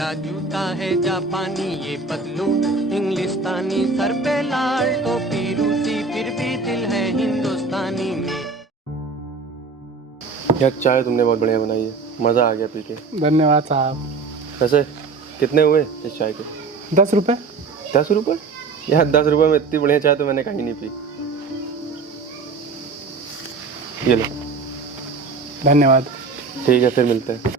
मेरा जूता है जापानी, ये पतलू इंग्लिस्तानी, सर पे लाल टोपी रूसी, फिर भी दिल है हिंदुस्तानी में। यार चाय तुमने बहुत बढ़िया बनाई है, मज़ा आ गया पी के। धन्यवाद साहब। वैसे कितने हुए इस चाय के? 10 रुपये। 10 रुपये? यार 10 रुपये में इतनी बढ़िया चाय तो मैंने कहीं नहीं पी। ये लो। धन्यवाद। ठीक है, फिर मिलते हैं।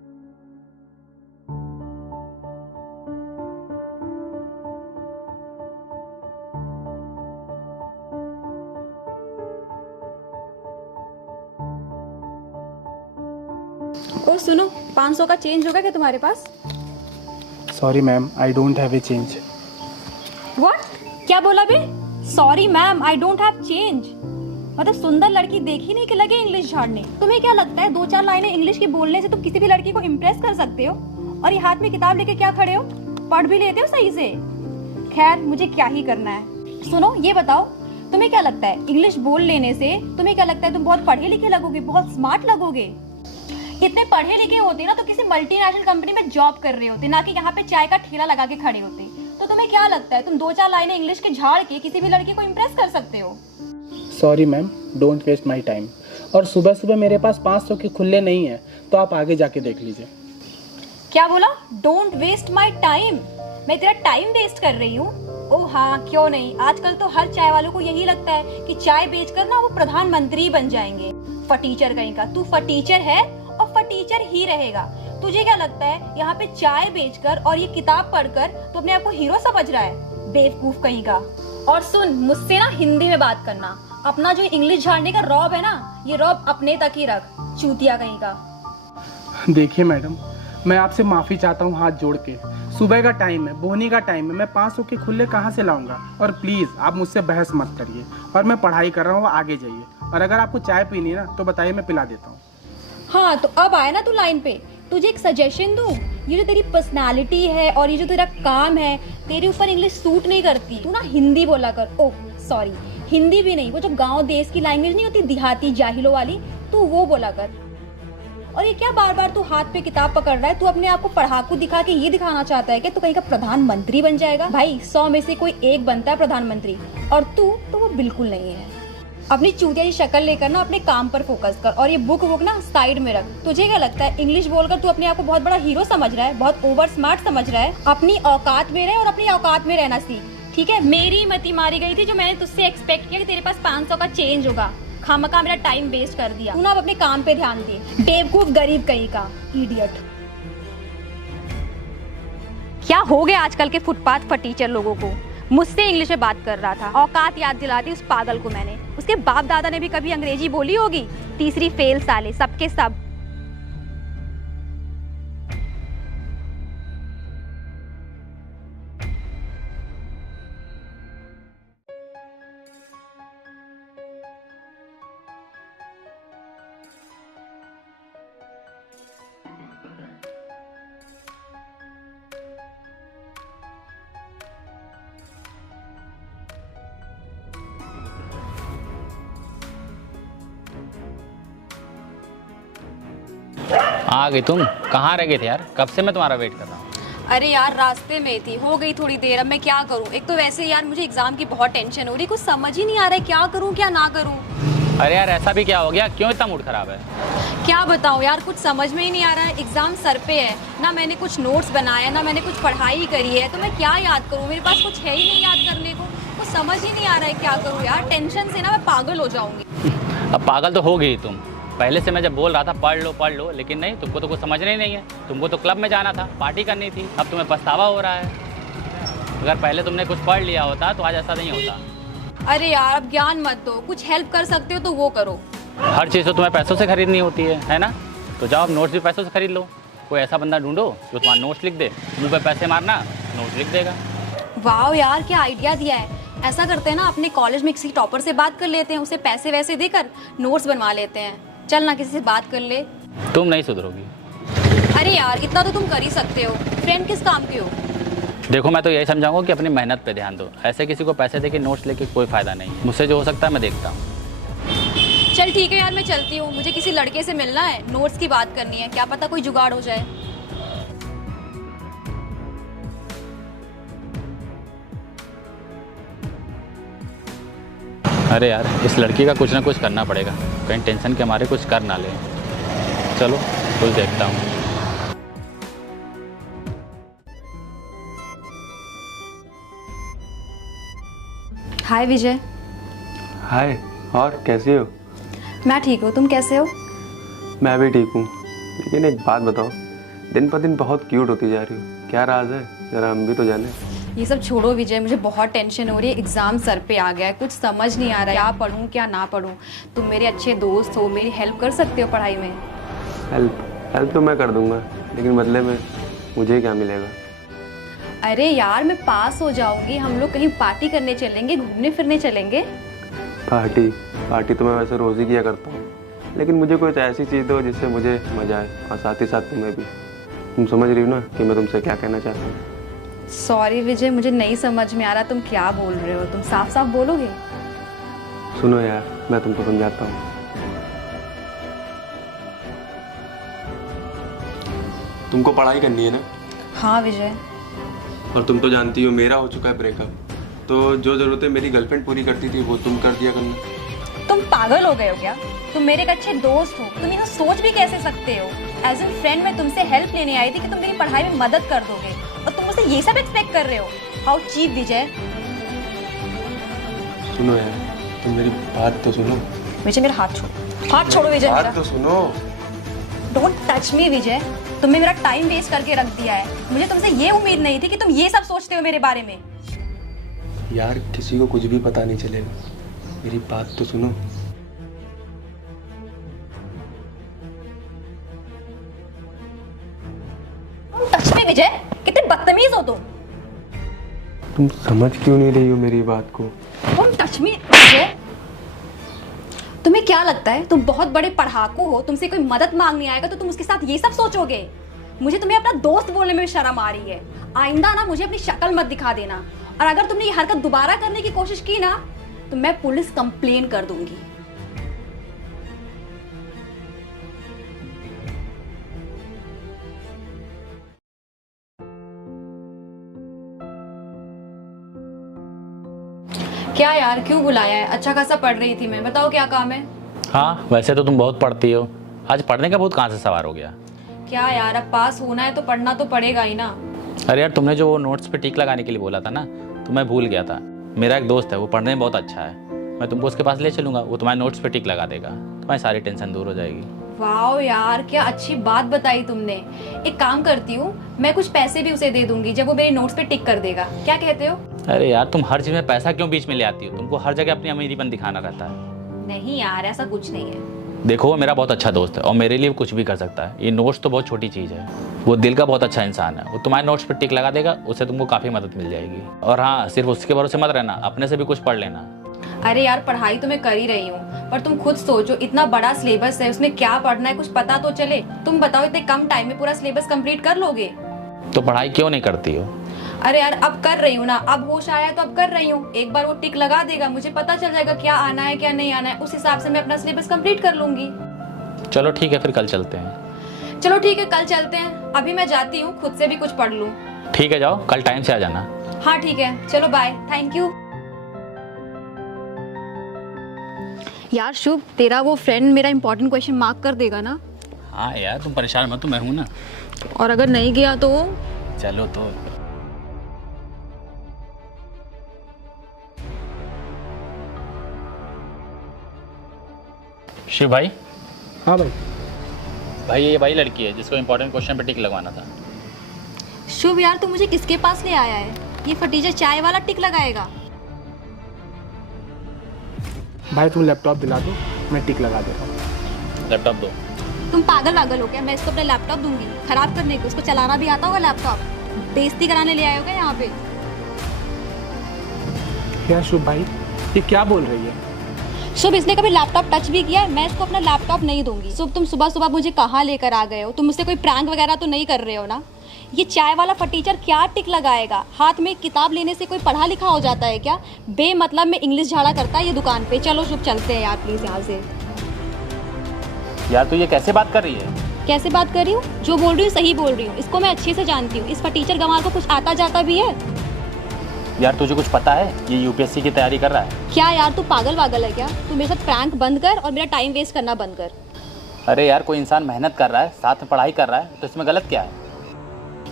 और सुनो, 500 का चेंज होगा क्या तुम्हारे पास? Sorry ma'am, I don't have a change. What? क्या बोला बे? Sorry ma'am, I don't have change. मतलब सुंदर लड़की देखी नहीं कि लगे इंग्लिश झाड़ने। तुम्हें क्या लगता है 2-4 लाइनें इंग्लिश की बोलने से तुम किसी भी लड़की को इम्प्रेस कर सकते हो? और ये हाथ में किताब लेके क्या खड़े हो? पढ़ भी लेते हो सही से? खैर, मुझे क्या ही करना है। सुनो, ये बताओ, तुम्हें क्या लगता है इंग्लिश बोल लेने से तुम्हें क्या लगता है तुम बहुत पढ़े लिखे लगोगे, बहुत स्मार्ट लगोगे? इतने पढ़े लिखे होते ना तो किसी मल्टीनेशनल कंपनी में जॉब कर रहे होते, ना कि यहाँ पे चाय का ठेला लगा के खड़े होते। तो तुम्हें क्या लगता है तुम 2-4 लाइनें इंग्लिश के झाड़ के किसी भी लड़की को इम्प्रेस कर सकते हो? Sorry ma'am, don't waste my time. और सुबह सुबह मेरे पास 500 के खुले नहीं है, तो आप आगे जाके देख लीजिए। क्या बोला? Don't waste my time? मैं तेरा टाइम वेस्ट कर रही हूँ? ओह हाँ, क्यों नहीं। आजकल तो हर चाय वालों को यही लगता है कि चाय बेचकर ना वो प्रधानमंत्री बन जाएंगे। फटीचर कहीं का, तू फटीचर है और फटीचर ही रहेगा। तुझे क्या लगता है यहाँ पे चाय बेचकर और ये किताब पढ़कर तू अपने आप को हीरो समझ रहा है? बेवकूफ कहीं का। और सुन, मुझसे ना हिंदी में बात करना। अपना जो इंग्लिश झाड़ने का रौब है ना, ये रौब अपने तक ही रख, चूतिया कहीं का। देखिए मैडम, मैं आपसे माफ़ी चाहता हूँ हाथ जोड़ के। सुबह का टाइम है, बोहनी का टाइम है, मैं 500 के खुले कहाँ से लाऊंगा? और प्लीज़ आप मुझसे बहस मत करिए। और मैं पढ़ाई कर रहा हूँ, आगे जाइए। और अगर आपको चाय पीनी है ना तो बताइए, मैं पिला देता हूँ। हाँ, तो अब आया ना तू लाइन पे। तुझे एक सजेशन दूं, ये जो तेरी पर्सनालिटी है और ये जो तेरा काम है, तेरे ऊपर इंग्लिश सूट नहीं करती। तू ना हिंदी बोला कर। ओह सॉरी, हिंदी भी नहीं, वो जो गांव देश की लैंग्वेज नहीं होती, देहाती जाहिलों वाली, तू वो बोला कर। और ये क्या बार बार तू हाथ पे किताब पकड़ रहा है? तू अपने आप को पढ़ाकू दिखा के ये दिखाना चाहता है कि तू कहीं का प्रधानमंत्री बन जाएगा? भाई 100 में से कोई एक बनता है प्रधानमंत्री, और तू तो वो बिल्कुल नहीं है। अपनी चूतिया की शक्ल लेकर ना अपने काम पर फोकस कर, और ये बुक ना साइड में रख। तुझे क्या लगता है इंग्लिश बोलकर तू अपने आप को बहुत बड़ा हीरो समझ रहा है, बहुत ओवर स्मार्ट समझ रहा है? अपनी औकात में रहे और अपनी औकात में रहना सीख, ठीक है? मेरी मती मारी गई थी जो मैंने तुझसे एक्सपेक्ट किया कि तेरे पास 500 का चेंज होगा। खामखा मेरा टाइम वेस्ट कर दिया। तू ना अब अपने काम पे ध्यान दे, बेवकूफ गरीब कहीं का, इडियट। क्या हो गया आजकल के फुटपाथ फटीचर लोगों को? मुझसे इंग्लिश में बात कर रहा था, औकात याद दिला दी उस पागल को मैंने। उसके बाप दादा ने भी कभी अंग्रेजी बोली होगी? तीसरी फेल साले सबके सब। आ गई तुम? कहाँ रह गए थे यार? कब से मैं तुम्हारा वेट कर रहा हूँ। अरे यार, रास्ते में थी, हो गई थोड़ी देर। अब मैं क्या करूं? एक तो वैसे यार मुझे एग्जाम की बहुत टेंशन हो रही, कुछ समझ ही नहीं आ रहा है क्या करूं क्या ना करूं। अरे यार ऐसा भी क्या हो गया? क्यों इतना मूड खराब है? क्या बताऊं यार, कुछ समझ में ही नहीं आ रहा है। एग्जाम सर पे है ना, मैंने कुछ नोट्स बनाया ना मैंने कुछ पढ़ाई करी है, तो मैं क्या याद करूं? मेरे पास कुछ है ही नहीं याद करने को। कुछ समझ ही नहीं आ रहा है क्या करूं यार। टेंशन से ना मैं पागल हो जाऊंगी। अब पागल तो हो गई तुम। पहले से मैं जब बोल रहा था पढ़ लो, लेकिन नहीं, तुमको तो कुछ समझना ही नहीं है। तुमको तो क्लब में जाना था, पार्टी करनी थी, अब तुम्हें पछतावा हो रहा है। अगर पहले तुमने कुछ पढ़ लिया होता तो आज ऐसा नहीं होता। अरे यार अब ज्ञान मत दो, कुछ हेल्प कर सकते हो तो वो करो। हर चीज़ तो तुम्हें पैसों से खरीदनी होती है ना? तो जाओ अब नोट्स भी पैसों से खरीद लो। कोई ऐसा बंदा ढूंढो जो तुम्हारा नोट्स लिख दे, मुँह पे पैसे मारना, नोट्स लिख देगा। वाह यार, क्या आइडिया दिया है। ऐसा करते हैं ना, अपने कॉलेज में किसी टॉपर से बात कर लेते हैं, उसे पैसे वैसे देकर नोट्स बनवा लेते हैं। चल ना, किसी से बात कर ले। तुम नहीं सुधरोगी। अरे यार इतना तो तुम कर ही सकते हो, फ्रेंड किस काम के हो। देखो मैं तो यही समझाऊंगा कि अपनी मेहनत पे ध्यान दो। ऐसे किसी को पैसे देके नोट्स लेके कोई फ़ायदा नहीं है। मुझसे जो हो सकता है मैं देखता हूँ। चल ठीक है यार, मैं चलती हूँ। मुझे किसी लड़के से मिलना है, नोट्स की बात करनी है, क्या पता कोई जुगाड़ हो जाए। अरे यार, इस लड़की का कुछ ना कुछ करना पड़ेगा, कहीं टेंशन के हमारे कुछ कर ना ले। चलो कुछ देखता हूँ। हाय विजय। हाय, और कैसे हो? मैं ठीक हूँ, तुम कैसे हो? मैं भी ठीक हूँ, लेकिन एक बात बताओ, दिन पर दिन बहुत क्यूट होती जा रही हो, क्या राज है? जरा हम भी तो जाने। ये सब छोड़ो विजय, मुझे बहुत टेंशन हो रही है। एग्जाम सर पे आ गया है, कुछ समझ नहीं आ रहा है क्या पढूं क्या ना पढूं। तुम मेरे अच्छे दोस्त हो, मेरी हेल्प कर सकते हो पढ़ाई में? हेल्प तो मैं कर दूंगा, लेकिन बदले में मुझे क्या मिलेगा? अरे यार, मैं पास हो जाऊंगी, हम लोग कहीं पार्टी करने चलेंगे, घूमने फिरने चलेंगे। पार्टी तो मैं वैसे रोज ही किया करता हूँ, लेकिन मुझे कुछ ऐसी चीज़ दो जिससे मुझे मजा आए, और साथ ही साथ तुम्हें भी। तुम समझ रही हो ना कि मैं तुमसे क्या कहना चाहता हूँ? सॉरी विजय, मुझे नहीं समझ में आ रहा तुम क्या बोल रहे हो। तुम साफ साफ बोलोगे? सुनो यार, मैं तुमको समझाता हूँ। तुमको पढ़ाई करनी है ना? हाँ विजय। और तुम तो जानती हो मेरा हो चुका है ब्रेकअप, तो जो ज़रूरतें मेरी गर्लफ्रेंड पूरी करती थी वो तुम कर दिया करना। तुम पागल हो गए हो क्या? तुम मेरे एक अच्छे दोस्त हो, तुम इन्हें सोच भी कैसे सकते हो? एज एन फ्रेंड मैं तुमसे हेल्प लेने आई थी कि तुम मेरी पढ़ाई में मदद कर दोगे, और तुम मुझसे ये सब एक्सपेक्ट कर रहे हो? हाउ चीप विजय। सुनो यार, तुम मेरी बात तो सुनो। विजय मेरा हाथ छोड़ो, हाथ छोड़ो विजय मेरा। बात तो सुनो। डोंट टच मी विजय, तुमने मेरा टाइम वेस्ट करके रख दिया है। मुझे तुमसे ये उम्मीद नहीं थी कि तुम ये सब सोचते हो मेरे बारे में। यार, किसी को कुछ भी पता नहीं चलेगा, मेरी बात तो सुनो। टच मी विजय, कितने बदतमीज हो तुम समझ क्यों नहीं रही हो मेरी बात को? तुम टच मी विजय। तुम्हें क्या लगता है तुम बहुत बड़े पढ़ाकू हो, तुमसे कोई मदद मांगने आएगा तो तुम उसके साथ ये सब सोचोगे? मुझे तुम्हें अपना दोस्त बोलने में भी शर्म आ रही है। आइंदा ना मुझे अपनी शक्ल मत दिखा देना, और अगर तुमने ये हरकत दोबारा करने की कोशिश की ना तो मैं पुलिस कंप्लेन कर दूंगी। क्या यार, क्यों बुलाया है? अच्छा खासा पढ़ रही थी मैं, बताओ क्या काम है? हाँ, वैसे तो तुम बहुत पढ़ती हो, आज पढ़ने का बहुत कहाँ से सवार हो गया? क्या यार, अब पास होना है तो पढ़ना तो पड़ेगा ही ना। अरे यार, तुमने जो वो नोट्स पे टिक लगाने के लिए बोला था ना, तो मैं भूल गया था। मेरा एक दोस्त है, वो पढ़ने में बहुत अच्छा है, मैं तुमको उसके पास ले चलूँगा, वो तुम्हारे नोट्स पे टिक लगा देगा, तुम्हारी सारी टेंशन दूर हो जाएगी। वाओ यार, क्या अच्छी बात बताई तुमने। एक काम करती हूँ, मैं कुछ पैसे भी उसे दे दूंगी जब वो मेरे नोट्स पे टिक कर देगा। क्या कहते हो? अरे यार, तुम हर चीज़ में पैसा क्यों बीच में ले आती हो? तुमको हर जगह अपनी अमीरीपन दिखाना रहता है। नहीं यार, ऐसा कुछ नहीं है। देखो, वो मेरा बहुत अच्छा दोस्त है और मेरे लिए कुछ भी कर सकता है। ये नोट्स तो बहुत छोटी चीज़ है, वो दिल का बहुत अच्छा इंसान है, वो तुम्हारे नोट्स पर टिक लगा देगा, उससे तुमको काफ़ी मदद मिल जाएगी। और हाँ, सिर्फ उसके भरोसे मत रहना, अपने से भी कुछ पढ़ लेना। अरे यार, पढ़ाई तो मैं कर ही रही हूँ, पर तुम खुद सोचो, इतना बड़ा सिलेबस है, उसमें क्या पढ़ना है कुछ पता तो चले। तुम बताओ, इतने कम टाइम में पूरा सिलेबस कंप्लीट कर लोगे? तो पढ़ाई क्यों नहीं करती हो? अरे यार, अब कर रही हूँ ना, अब होश आया है तो अब कर रही हूँ। एक बार वो टिक लगा देगा, मुझे पता चल जाएगा क्या आना है क्या नहीं आना है, उस हिसाब से मैं अपना सिलेबस कंप्लीट कर लूंगी। चलो ठीक है, फिर कल चलते हैं। चलो ठीक है, कल चलते हैं। अभी मैं जाती हूँ, खुद से भी कुछ पढ़ लूँ। ठीक है, जाओ, कल टाइम से आ जाना। हाँ ठीक है, चलो बाय, थैंक यू। यार शुभ, तेरा वो फ्रेंड मेरा इंपॉर्टेंट क्वेश्चन मार्क कर देगा ना? हाँ यार, तुम परेशान मत, मैं हूँ ना। और अगर नहीं गया तो? चलो तो। शिव भाई। हाँ भाई। भाई, ये वही लड़की है जिसको इंपॉर्टेंट क्वेश्चन पे टिक लगवाना था। शुभ यार, तू मुझे किसके पास ले आया है? ये फटीचर चाय वाला टिक लगाएगा? भाई तुम लैपटॉप दिला दो, मैं टिक लगा देता हूँ। लैपटॉप दो। तुम पागल वागल हो क्या? मैं इसको अपना लैपटॉप दूंगी खराब करने को? उसको चलाना भी आता होगा लैपटॉप? बेइज्जती कराने ले आए होगा यहाँ पे? क्या शुभ भाई, ये क्या बोल रही है? शुभ, इसने कभी लैपटॉप टच भी किया है? मैं इसको अपना लैपटॉप नहीं दूंगी। शुभ, तुम सुबह सुबह मुझे कहाँ लेकर आ गए हो? तुम मुझसे कोई प्रैंक वगैरह तो नहीं कर रहे हो ना? ये चाय वाला फटीचर क्या टिक लगाएगा? हाथ में किताब लेने से कोई पढ़ा लिखा हो जाता है क्या? बेमतलब में इंग्लिश झाड़ा करता है ये दुकान पे। चलो शुभ, चलते हैं यार प्लीज यहाँ से। यार तू ये कैसे बात कर रही है? कैसे बात कर रही हूँ? जो बोल रही हूँ सही बोल रही हूँ। इसको मैं अच्छे से जानती हूँ। इस फटीचर गंवार को कुछ आता जाता भी है? यार तुझे कुछ पता है ये यूपीएससी की तैयारी कर रहा है? क्या यार तू पागल वागल है क्या? तू मेरे साथ प्रैंक बंद कर और मेरा टाइम वेस्ट करना बंद कर। अरे यार कोई इंसान मेहनत कर रहा है, साथ में पढ़ाई कर रहा है, तो इसमें गलत क्या है?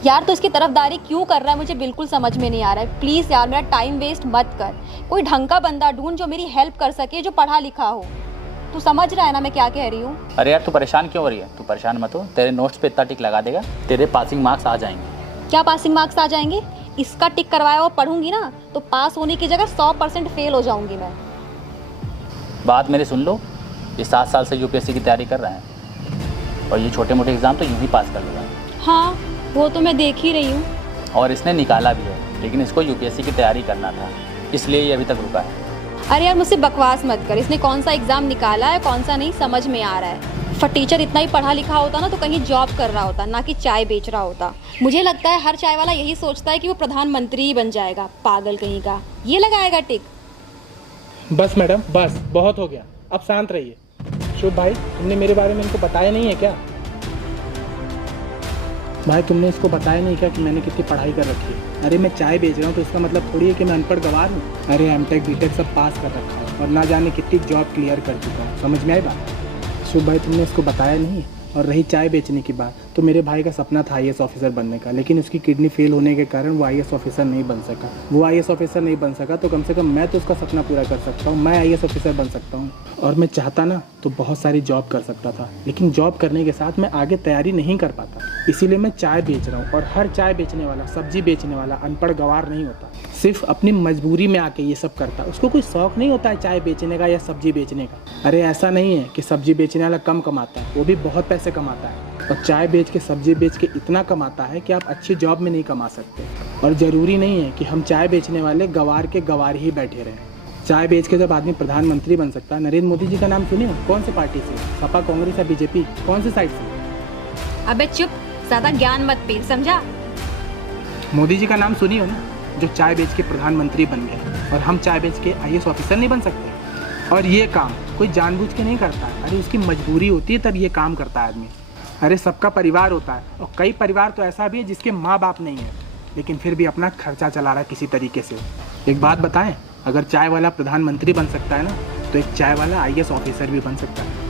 यार तू इसकी तरफदारी क्यों कर रहा है मुझे बिल्कुल समझ में नहीं आ रहा है। प्लीज़ यार मेरा टाइम वेस्ट मत कर। कोई ढंग का बंदा ढूंढ जो मेरी हेल्प कर सके, जो पढ़ा लिखा हो। तू समझ रहा है ना मैं क्या कह रही हूँ? अरे यार तू परेशान क्यों हो रही है? तू परेशान मत हो, तेरे नोट्स पे इतना टिक लगा देगा, तेरे पासिंग मार्क्स आ जाएंगे। क्या पासिंग मार्क्स आ जाएंगे? इसका टिक करवाया हुआ पढ़ूंगी ना तो पास होने की जगह 100% फेल हो जाऊंगी मैं। बात मेरी सुन लो, ये 7 साल से यूपीएससी की तैयारी कर रहे हैं और ये छोटे मोटे एग्जाम तो यूं ही पास कर लेगा। हाँ वो तो मैं देख ही रही हूँ। और इसने निकाला भी है, लेकिन इसको यूपीएससी की तैयारी करना था, इसलिए ये अभी तक रुका है। अरे यार मुझसे बकवास मत कर। इसने कौन सा एग्जाम निकाला है कौन सा नहीं समझ में आ रहा है। टीचर इतना ही पढ़ा लिखा होता ना तो कहीं जॉब कर रहा होता, ना कि चाय बेच रहा होता। मुझे लगता है हर चाय वाला यही सोचता है कि वो प्रधानमंत्री ही बन जाएगा। पागल कहीं का, ये लगाएगा टिक। बस मैडम बस, बहुत हो गया, अब शांत रहिए। शुभ भाई, तुमने मेरे बारे में इनको बताया नहीं है क्या? भाई तुमने इसको बताया नहीं क्या कि मैंने कितनी पढ़ाई कर रखी है? अरे मैं चाय बेच रहा हूँ तो इसका मतलब थोड़ी है कि मैं अनपढ़ गवार हूँ। अरे एमटेक बीटेक सब पास कर रखा है और ना जाने कितनी जॉब क्लियर कर चुका हूँ। समझ में आई बात? शुभ भाई तुमने इसको बताया नहीं। और रही चाय बेचने की बात, तो मेरे भाई का सपना था आईएएस ऑफिसर बनने का, लेकिन उसकी किडनी फेल होने के कारण वो आईएएस ऑफिसर नहीं बन सका। वो आईएएस ऑफिसर नहीं बन सका तो कम से कम मैं तो उसका सपना पूरा कर सकता हूँ। मैं आईएएस ऑफिसर बन सकता हूँ और मैं चाहता ना तो बहुत सारी जॉब कर सकता था, लेकिन जॉब करने के साथ मैं आगे तैयारी नहीं कर पाता। इसीलिए मैं चाय बेच रहा हूँ। और हर चाय बेचने वाला, सब्जी बेचने वाला अनपढ़ गवार नहीं होता, सिर्फ अपनी मजबूरी में आके ये सब करता। उसको कोई शौक नहीं होता है चाय बेचने का या सब्जी बेचने का। अरे ऐसा नहीं है कि सब्जी बेचने वाला कम कमाता है, वो भी बहुत पैसे कमाता है। और चाय बेच के सब्जी बेच के इतना कमाता है कि आप अच्छी जॉब में नहीं कमा सकते। और ज़रूरी नहीं है कि हम चाय बेचने वाले गवार के गवार ही बैठे रहें। चाय बेच के जब आदमी प्रधानमंत्री बन सकता है। नरेंद्र मोदी जी का नाम सुनिए, कौन से पार्टी से? सपा, कांग्रेस या बीजेपी? कौन से साइड से? अबे चुप, ज्यादा ज्ञान मत पी, समझा? मोदी जी का नाम सुनिए ना, जो चाय बेच के प्रधानमंत्री बन गए। और हम चाय बेच के आईएएस ऑफिसर नहीं बन सकते। और ये काम कोई जानबूझ के नहीं करता है। अरे उसकी मजबूरी होती है तब ये काम करता है आदमी। अरे सबका परिवार होता है और कई परिवार तो ऐसा भी है जिसके माँ बाप नहीं है, लेकिन फिर भी अपना खर्चा चला रहा है किसी तरीके से। एक बात बताएं, अगर चाय वाला प्रधानमंत्री बन सकता है ना तो एक चाय वाला आईएएस ऑफिसर भी बन सकता है।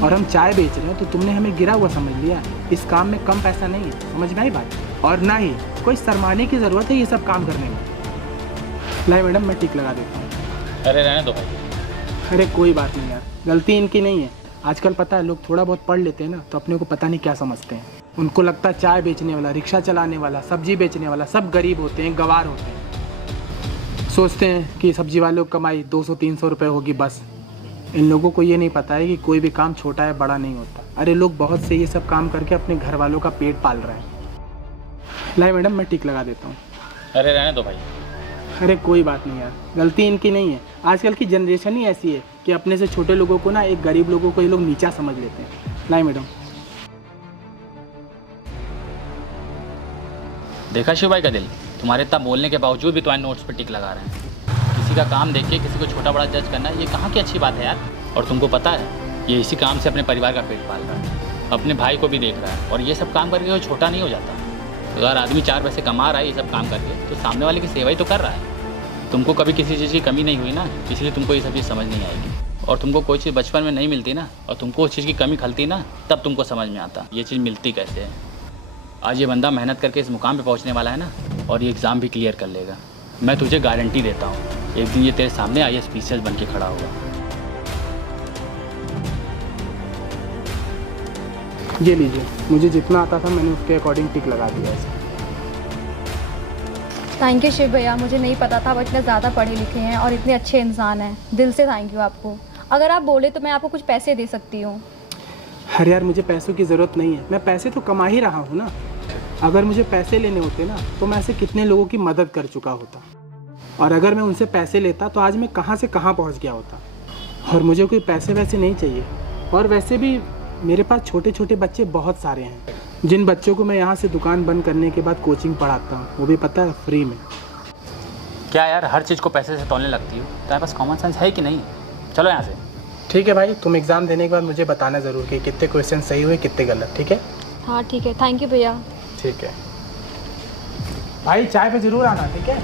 और हम चाय बेच रहे हैं तो तुमने हमें गिरा हुआ समझ लिया। इस काम में कम पैसा नहीं है, समझ में आई बात? और ना ही कोई शर्माने की ज़रूरत है ये सब काम करने में। लाई मैडम मैं टिक लगा देता हूँ। अरे रहने दो भाई। अरे कोई बात नहीं यार, गलती इनकी नहीं है। आजकल पता है लोग थोड़ा बहुत पढ़ लेते हैं ना तो अपने को पता नहीं क्या समझते हैं। उनको लगता है चाय बेचने वाला, रिक्शा चलाने वाला, सब्जी बेचने वाला सब गरीब होते हैं, गवार होते हैं। सोचते हैं कि सब्जी वालों की कमाई 200-300 रुपये होगी बस। इन लोगों को ये नहीं पता है कि कोई भी काम छोटा है बड़ा नहीं होता। अरे लोग बहुत से ये सब काम करके अपने घर वालों का पेट पाल रहे हैं। लाई मैडम मैं टिक लगा देता हूँ। अरे रहने दो भाई। अरे कोई बात नहीं यार, गलती इनकी नहीं है। आजकल की जनरेशन ही ऐसी है कि अपने से छोटे लोगों को ना, एक गरीब लोगों को ये लोग नीचा समझ लेते हैं। लाई मैडम। देखा शिव भाई का दिल, तुम्हारे इतना बोलने के बावजूद भी तुम्हारे नोट्स पर टिक लगा रहे हैं। किसी का काम देख के किसी को छोटा बड़ा जज करना, ये कहाँ की अच्छी बात है यार। और तुमको पता है ये इसी काम से अपने परिवार का पेट पाल रहा है, अपने भाई को भी देख रहा है। और ये सब काम करके वो छोटा नहीं हो जाता। अगर आदमी 4 पैसे कमा रहा है ये सब काम करके तो सामने वाले की सेवा ही तो कर रहा है। तुमको कभी किसी चीज़ की कमी नहीं हुई ना, इसलिए तुमको ये सब चीज़ समझ नहीं आएगी। और तुमको कोई चीज़ बचपन में नहीं मिलती ना, और तुमको उस चीज़ की कमी खलती ना, तब तुमको समझ में आता ये चीज़ मिलती कैसे है। आज ये बंदा मेहनत करके इस मुकाम पे पहुंचने वाला है ना, और ये एग्ज़ाम भी क्लियर कर लेगा। मैं तुझे गारंटी देता हूँ एक दिन ये तेरे सामने आईएएस पीसीएस बन के खड़ा होगा। ये लीजिए, मुझे जितना आता था मैंने उसके अकॉर्डिंग टिक लगा दिया है। थैंक यू शिव भैया, मुझे नहीं पता था आप इतने ज़्यादा पढ़े लिखे हैं और इतने अच्छे इंसान हैं। दिल से थैंक यू आपको। अगर आप बोले तो मैं आपको कुछ पैसे दे सकती हूँ। अरे यार मुझे पैसों की ज़रूरत नहीं है, मैं पैसे तो कमा ही रहा हूँ ना। अगर मुझे पैसे लेने होते ना तो मैं ऐसे कितने लोगों की मदद कर चुका होता। और अगर मैं उनसे पैसे लेता तो आज मैं कहाँ से कहाँ पहुँच गया होता। और मुझे कोई पैसे वैसे नहीं चाहिए। और वैसे भी मेरे पास छोटे छोटे बच्चे बहुत सारे हैं, जिन बच्चों को मैं यहाँ से दुकान बंद करने के बाद कोचिंग पढ़ाता हूँ, वो भी पता है फ्री में। क्या यार हर चीज़ को पैसे से तोलने लगती हो? तुम्हारे पास कॉमन सेंस है कि नहीं? चलो यहाँ से। ठीक है भाई, तुम एग्ज़ाम देने के बाद मुझे बताना ज़रूर कि कितने क्वेश्चन सही हुए कितने गलत। ठीक है? हाँ ठीक है, थैंक यू भैया। ठीक है भाई, चाय पे ज़रूर आना। ठीक है?